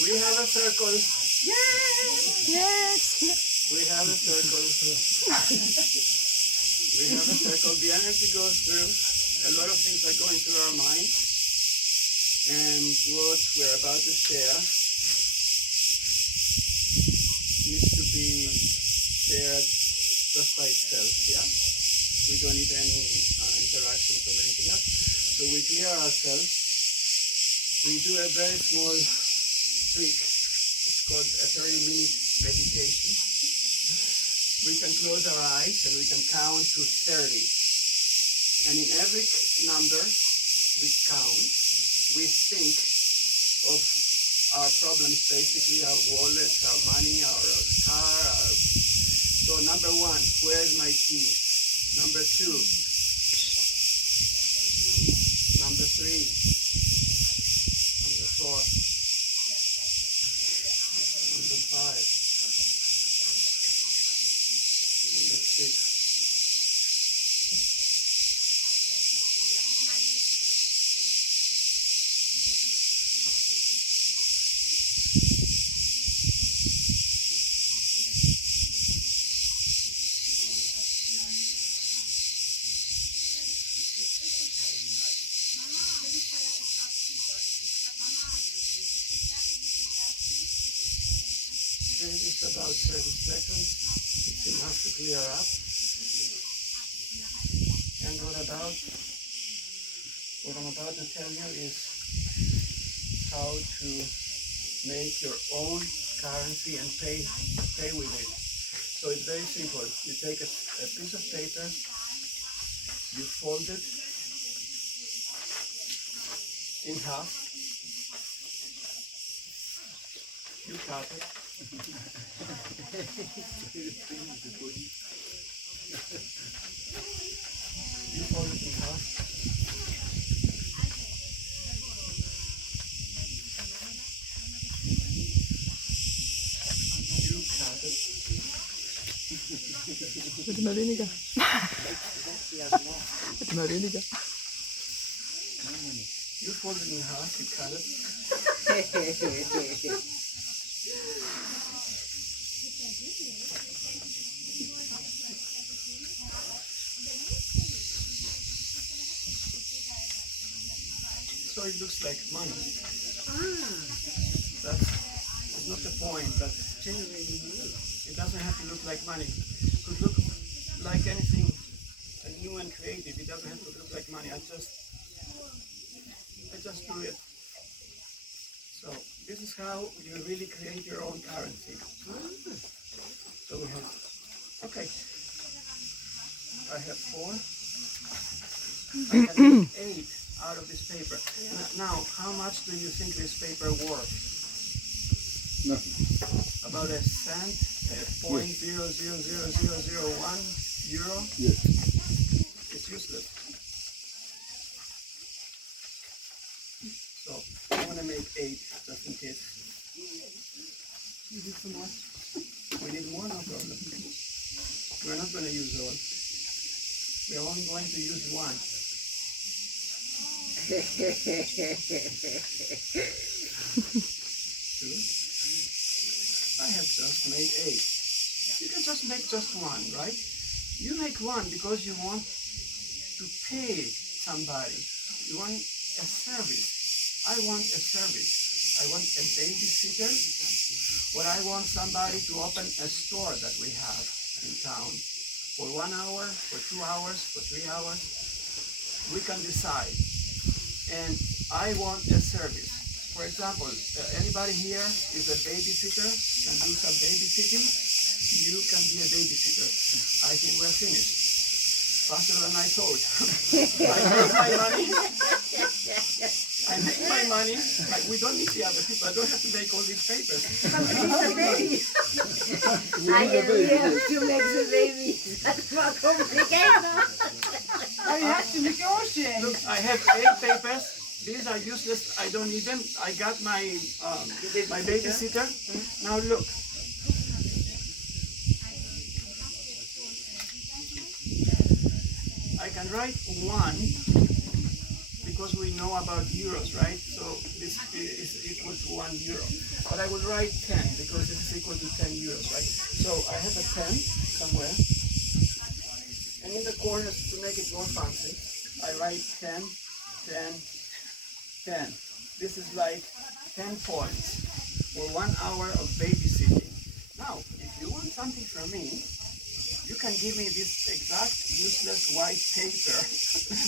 We have a circle. Yes. We have a circle. We have a circle. The energy goes through. A lot of things are going through our mind. And what we're about to share needs to be shared just by itself, yeah? We don't need any interactions or anything else. So we clear ourselves. We do a very small trick. It's called a 30-minute meditation. We can close our eyes and we can count to 30. And in every number we count, we think of our problems, basically our wallet, our money, our car. So number 1, where's my keys? Number 2, number 3, number 4, number 5, number 6. It's about 30 seconds. It's enough to clear up. And what I'm about to tell you is how to make your own currency and pay with it. So it's very simple. You take a piece of paper, you fold it in half, you cut it. You fold it in half. You cut it. Wird immer weniger. Wird immer weniger. You fold it in half, you cut it. So it looks like money. That's not the point, but it doesn't have to look like money. It could look like anything new and creative. It doesn't have to look like money. I just do it. So this is how you really create your own currency. So we have, okay, I have 4. I can make 8 out of this paper. Now, how much do you think this paper worth? Nothing. About a cent, .0000001 euro. Yes. It's useless. So I want to make 8 just in case. You need some more? We need more, no problem. We're not going to use all. We're only going to use 1. Two. I have just made 8. You can just make just 1, right? You make 1 because you want to pay somebody. You want a service. I want a service. I want a babysitter, or I want somebody to open a store that we have in town for 1 hour, for 2 hours, for 3 hours. We can decide. And I want a service. For example, anybody here is a babysitter, can do some babysitting. You can be a babysitter. I think we're finished. Faster than I thought. I make my money. I make my money. Like, we don't need the other people. I don't have to make all these papers. I have to make the baby. That's more complicated. You have to negotiate. Look, I have 8 papers. These are useless. I don't need them. I got my my babysitter. Now look. I can write 1 because we know about euros, right? So this is equal to 1 euro. But I will write 10 because this is equal to 10 euros, right? So I have a pen somewhere. And in the corners, to make it more fancy, I write 10, 10, 10. This is like 10 points for 1 hour of babysitting. Now, if you want something from me, you can give me this exact useless white paper.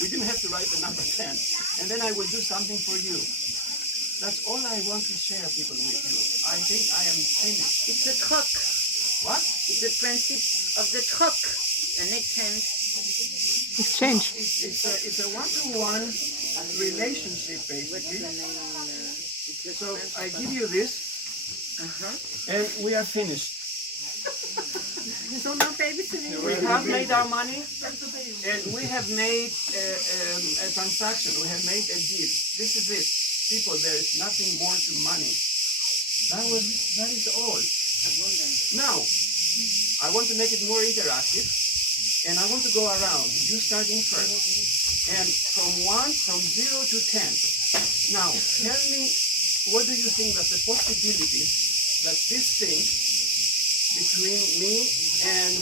We didn't have to write the number 10. And then I will do something for you. That's all I want to share, people, with you. I think I am finished. It's a truck. What? It's the principle of the truck. And exchange. Exchange. It's a one-to-one relationship, basically. So I give you this, and we are finished. So no babysitting. We have made our money, and we have made a transaction. We have made a deal. This is it. People, there is nothing more to money. That is all. Now, I want to make it more interactive, and I want to go around. You starting first. And from 0 to 10. Now, tell me, what do you think that the possibilities that this thing between me and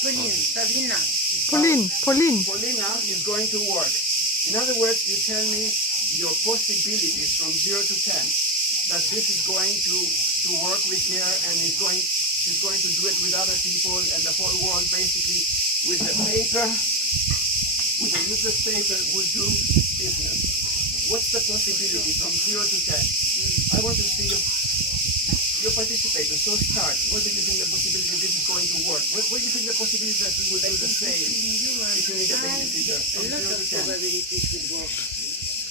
Pauline. Paulina is going to work? In other words, you tell me your possibilities from 0 to 10 that this is going to work with her, and she's going to do it with other people, and the whole world basically with the paper, with the useless paper, would do business. What's the possibility from 0 to 10? I want to see your participators. So start. What do you think the possibility this is going to work? What do you think the possibility that we will do the same if you need a babysitter from 0 to 10?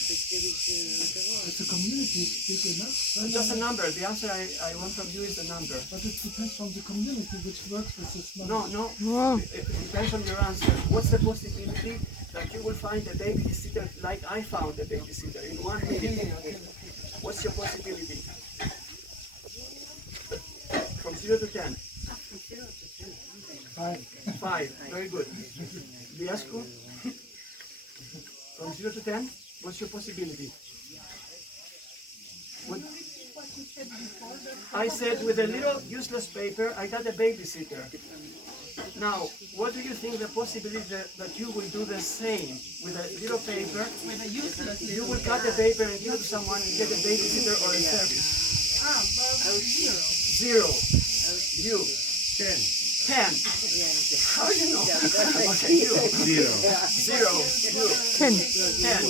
It's a community big enough. Just a number. The answer I want from you is a number. But it depends on the community which works with this number. No. Wow. It depends on your answer. What's the possibility that you will find a babysitter like I found a babysitter in 1 minute? What's your possibility? From 0 to 10. 5. Very good. Liasco? From 0 to 10, what's your possibility? What? I said with a little useless paper, I got a babysitter. Now, what do you think the possibility that you will do the same with a little paper? With a useless You will cut a paper and give it to someone and get a babysitter or a service. zero. 0. You. 10. 10. How do you know? Okay, you. 0. 0. You. 10. 10.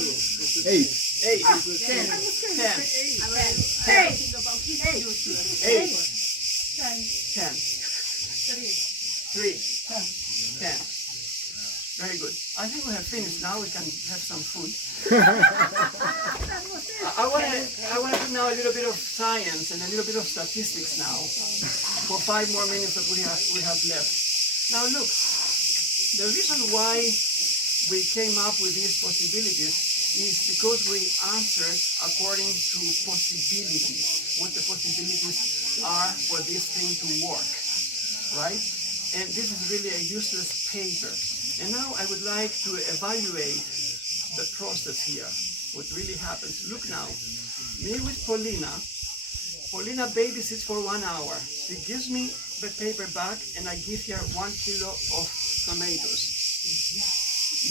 8. 8. 10. 10. 10. 8. 10. 3. 10. Very good. I think we have finished now. We can have some food. I want to do now a little bit of science and a little bit of statistics now for 5 more minutes that we have left. Now look, the reason why we came up with these possibilities is because we answered according to possibilities, what the possibilities are for this thing to work, right? And this is really a useless paper. And now I would like to evaluate the process here, what really happens. Look now, me with Paulina. Paulina babysits for 1 hour. She gives me the paper back and I give her 1 kilo of tomatoes.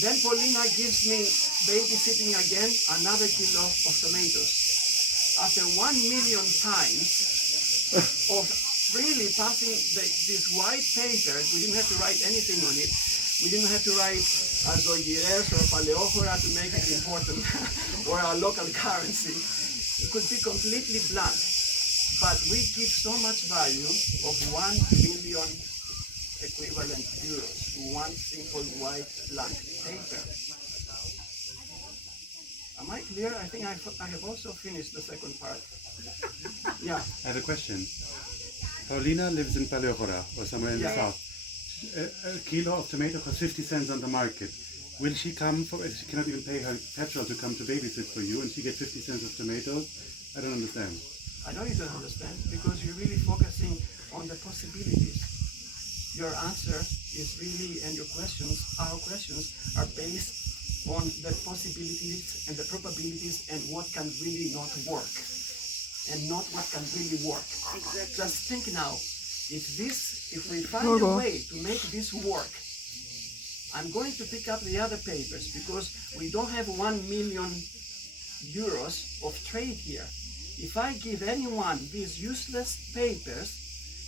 Then Paulina gives me babysitting again, another kilo of tomatoes. After 1 million times of really passing this white paper, we didn't have to write anything on it. We didn't have to write Azogires or Paleohora to make it important or our local currency. It could be completely blank. But we give so much value of 1 billion equivalent euros to one simple white blank paper. Am I clear? I think I have also finished the second part. Yeah. I have a question. Paulina lives in Paleohora or somewhere in the south. A kilo of tomato costs 50 cents on the market. Will she come for, if she cannot even pay her petrol to come to babysit for you and she get 50 cents of tomatoes? I don't understand. I know you don't understand because you're really focusing on the possibilities. Your answer is really, and your questions, our questions, are based on the possibilities and the probabilities and what can really not work and not what can really work. Exactly. Just think now, if we find a way to make this work, I'm going to pick up the other papers because we don't have 1 million euros of trade here. If I give anyone these useless papers,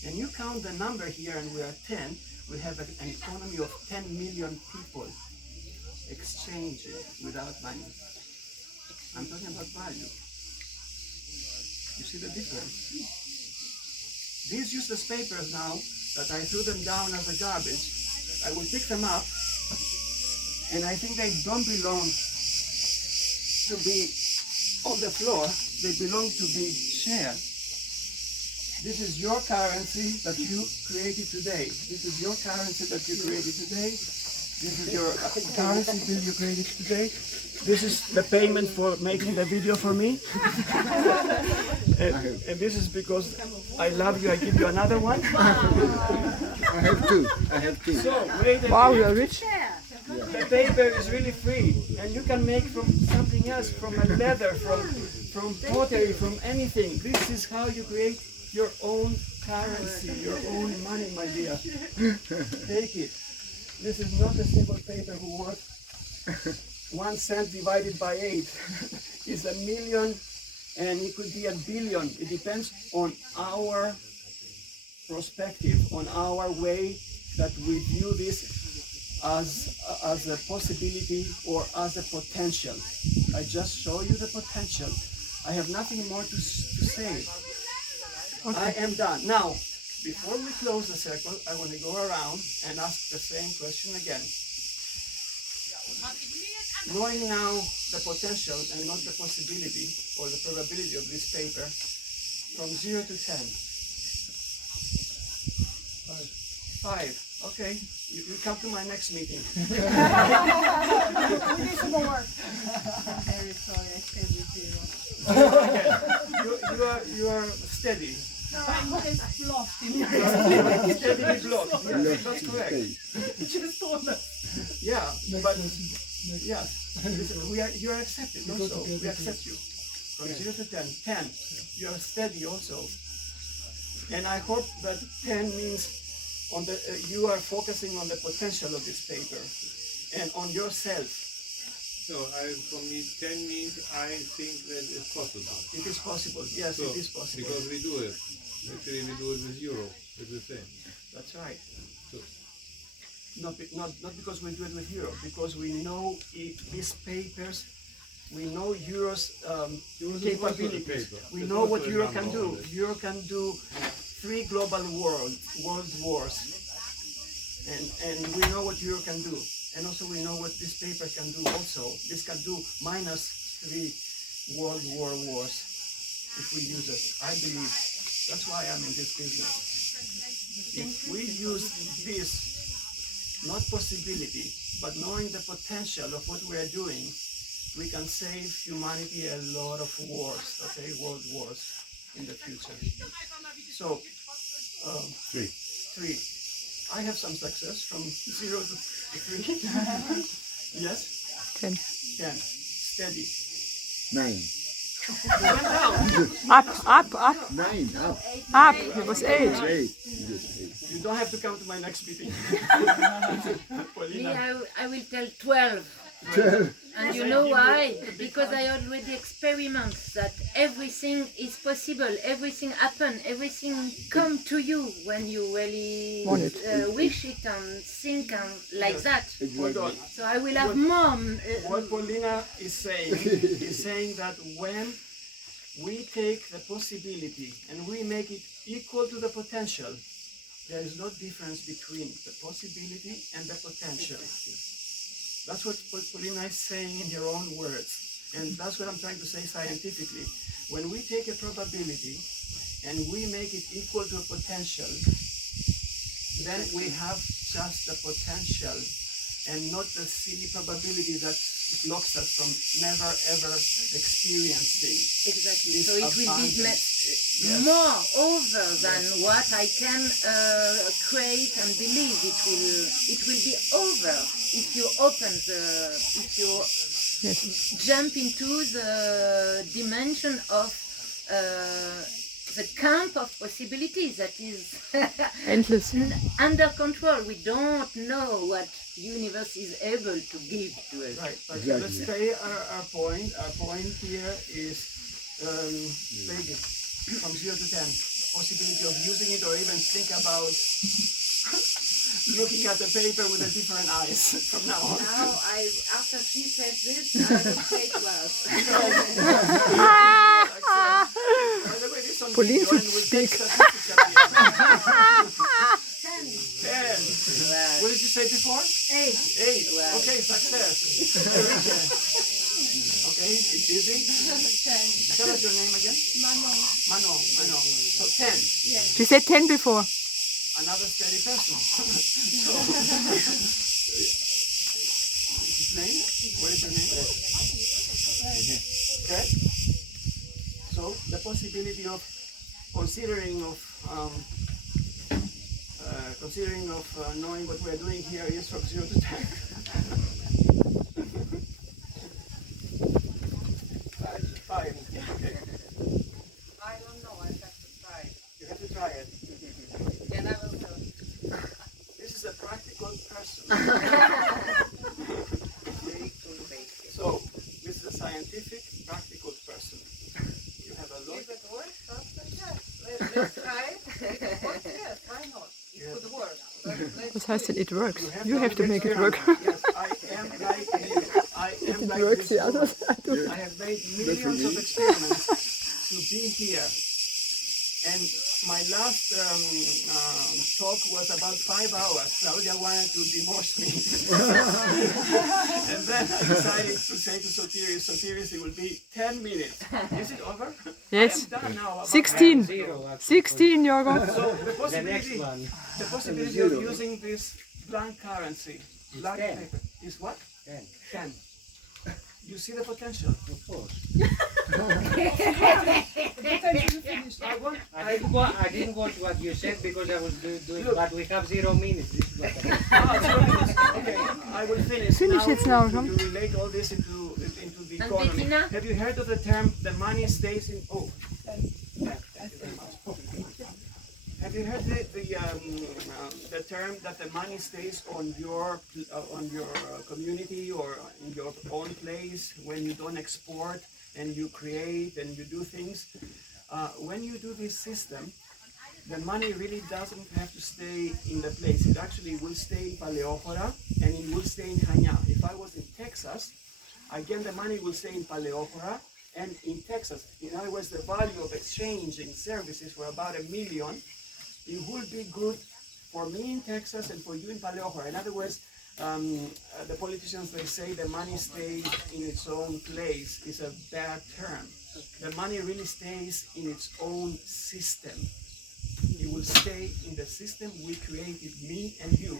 and you count the number here and we are 10, we have an economy of 10 million people exchanging without money. I'm talking about value. You see the difference? These useless papers now, that I threw them down as a garbage, I will pick them up, and I think they don't belong to be on the floor, they belong to be shared. This is your currency that you created today. This is your currency that you created today. This is your currency bill you created today. This is the payment for making the video for me. and this is because I love you, I give you another one. I have two. So, wait a Wow, minute. you're rich. The paper is really free, and you can make from something else, from a leather, from pottery, from anything. This is how you create your own currency, your own money, my dear. Take it. This is not a simple paper who worth 1 cent divided by 8. It's a million, and it could be a billion. It depends on our perspective, on our way that we view this as a possibility or as a potential. I just show you the potential. I have nothing more to say. I am done. Now, before we close the circle, I want to go around and ask the same question again. Knowing now the potential and not the possibility or the probability of this paper, from 0 to 10. 5. Okay. You come to my next meeting. We need some more work. I'm very sorry, I stayed with 0. You are steady. No, I'm just lost in your Steadily blocked. Yes, that's correct. just told us. Yeah, but yes, you are accepted also. We accept you. From 0 to 10. 10. You are steady also. And I hope that 10 means you are focusing on the potential of this paper and on yourself. So for me, 10 means I think that it's possible. It is possible. Yes, So, it is possible. Because we do it. Actually, we do it with euro. It's the same. That's right. So, Not because we do it with euro, because we know these papers, we know Euro's capabilities. paper. We It's know what also a Euro number can do. on it. Euro can do 3 global world wars, and we know what Euro can do. And also we know what this paper can do also. This can do -3 world wars if we use it. I believe. That's why I'm in this business. If we use this, not possibility, but knowing the potential of what we are doing, we can save humanity a lot of wars, okay, world wars in the future. So, 3. I have some success from 0 to 3. Yes? 10. 10. Steady. 9. We went down. Up. 9. Up. Up. It was 8. 8. You don't have to come to my next meeting. Me, Paulina. I will tell 12. 12. And you know why? Because I already experiment that everything is possible, everything happen, everything come to you when you really Want it. wish it and think and like that. Hold on. So I will have more. What Paulina is saying that when we take the possibility and we make it equal to the potential, there is no difference between the possibility and the potential. That's what Paulina is saying in her own words. And that's what I'm trying to say scientifically. When we take a probability and we make it equal to a potential, then we have just the potential and not the silly probability that it blocks us from never ever experiencing. Exactly. This So it will be abundance. more over than what I can create and believe. It will be over if you open if you Yes. jump into the dimension of the camp of possibilities that is Endless. under control. We don't know what universe is able to give to us. Right, but Exactly. let's stay our point. Our point here is maybe from 0 to 10. Possibility of using it, or even think about looking at the paper with a different eyes from now on. Now, after she said this, I will say 12. By the way, this on Pauline video, and should we'll take speak. statistics at the end. 10. Wow. What did you say before? 8. 8. Wow. Okay, success. Okay, it's easy. 10. Tell us your name again. Manon. Mano. So 10. She said 10 before. Another steady person. So, his name? What is your name? Okay. So the possibility of considering of knowing what we are doing here is from 0 to 10. 5. Okay. I don't know, I have to try. You have to try it. And I will do. This is a practical person. So, this is a scientific, practical person. You have a lot. If it works, yes. Let's try it. If it works, yes, why not? It could work. Was heißt denn it works? You You have to make it work. Yes, I am like you. I am It like works this the woman. other side. I have made millions of experiments to be here. And my last talk was about 5 hours. Claudia wanted to divorce me. And then I decided to say to Sotiris, it will be 10 minutes. Is it over? Yes. I am done now. About 16. 16, Jorgo. So the The next possibility, one. the possibility of using this blank currency, blank 10. paper, is what? 10. 10. You see the potential? Of course. I want, I didn't watch what you said because I was doing, Look. but we have 0 minutes. This is what okay, I will finish. Finish it now, to huh? relate all this into the And economy. Bettina? Have you heard of the term "the money stays in"? Oh, thank you very much. Have you heard the term that the money stays on your community or in your own place when you don't export and you create and you do things? When you do this system, the money really doesn't have to stay in the place. It actually will stay in Paleófora and it will stay in Caña. If I was in Texas, again the money will stay in Paleófora and in Texas. In other words, the value of exchanging services for about $1 million, it will be good for me in Texas and for you in Paleófora. In other words, the politicians, they say the money stays in its own place is a bad term. The money really stays in its own system. It will stay in the system we created, me and you.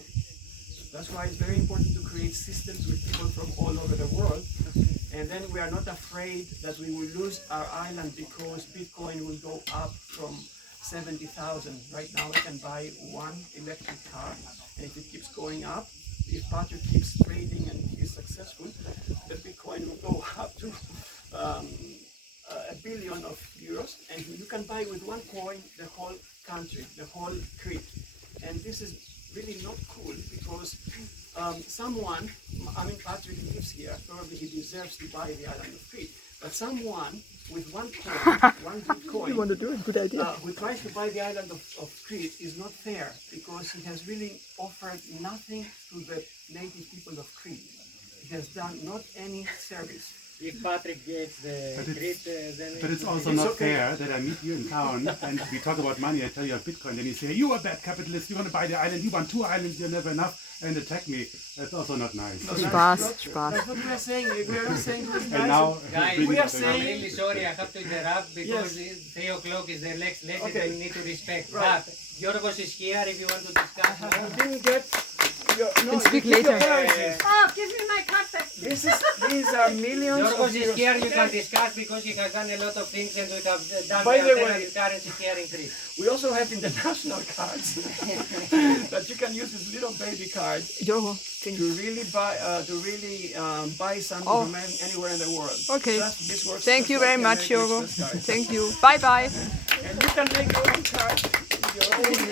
That's why it's very important to create systems with people from all over the world. And then we are not afraid that we will lose our island because Bitcoin will go up from 70,000. Right now I can buy one electric car, and if it keeps going up, if Patrick keeps trading and he's successful, the Bitcoin will go up to $1 billion euros, and you can buy with one coin the whole country, the whole Crete. And this is really not cool because someone, I mean Patrick lives here, probably he deserves to buy the island of Crete, but someone with one coin, one Bitcoin, You want to do it? Good idea. who tries to buy the island of Crete is not fair because he has really offered nothing to the native people of Crete. He has done not any service. If Patrick gets the But it's- credit, then But it's also It's not okay. fair that I meet you in town and we talk about money. I tell you have Bitcoin, then you say you are a bad capitalist. You want to buy the island. You want 2 islands. You're never enough, and attack me. That's also not nice. No, Spaß, that's Spaß. That's what we are saying. We are not saying this, And guys. now Guys, bring we it are to- saying- I'm really sorry, I have to interrupt because Yes. 3 o'clock is the next lesson Okay. we need to respect. Right. But Yorgos is here if you want to discuss. I didn't get no, Can speak you keep your later. currencies. Oh, give me my contact. These are millions Yorgos of is euros. here, you can discuss because he has done a lot of things and we have done By the way- alternative currency here in Greece. We also have international cards that you can use this little baby card Jorgo, to really buy something Oh. from anywhere in the world. Okay. This works Thank just you like very the much, American Jorgo. Express card. Thank you. Bye bye. And you can make your own card with your own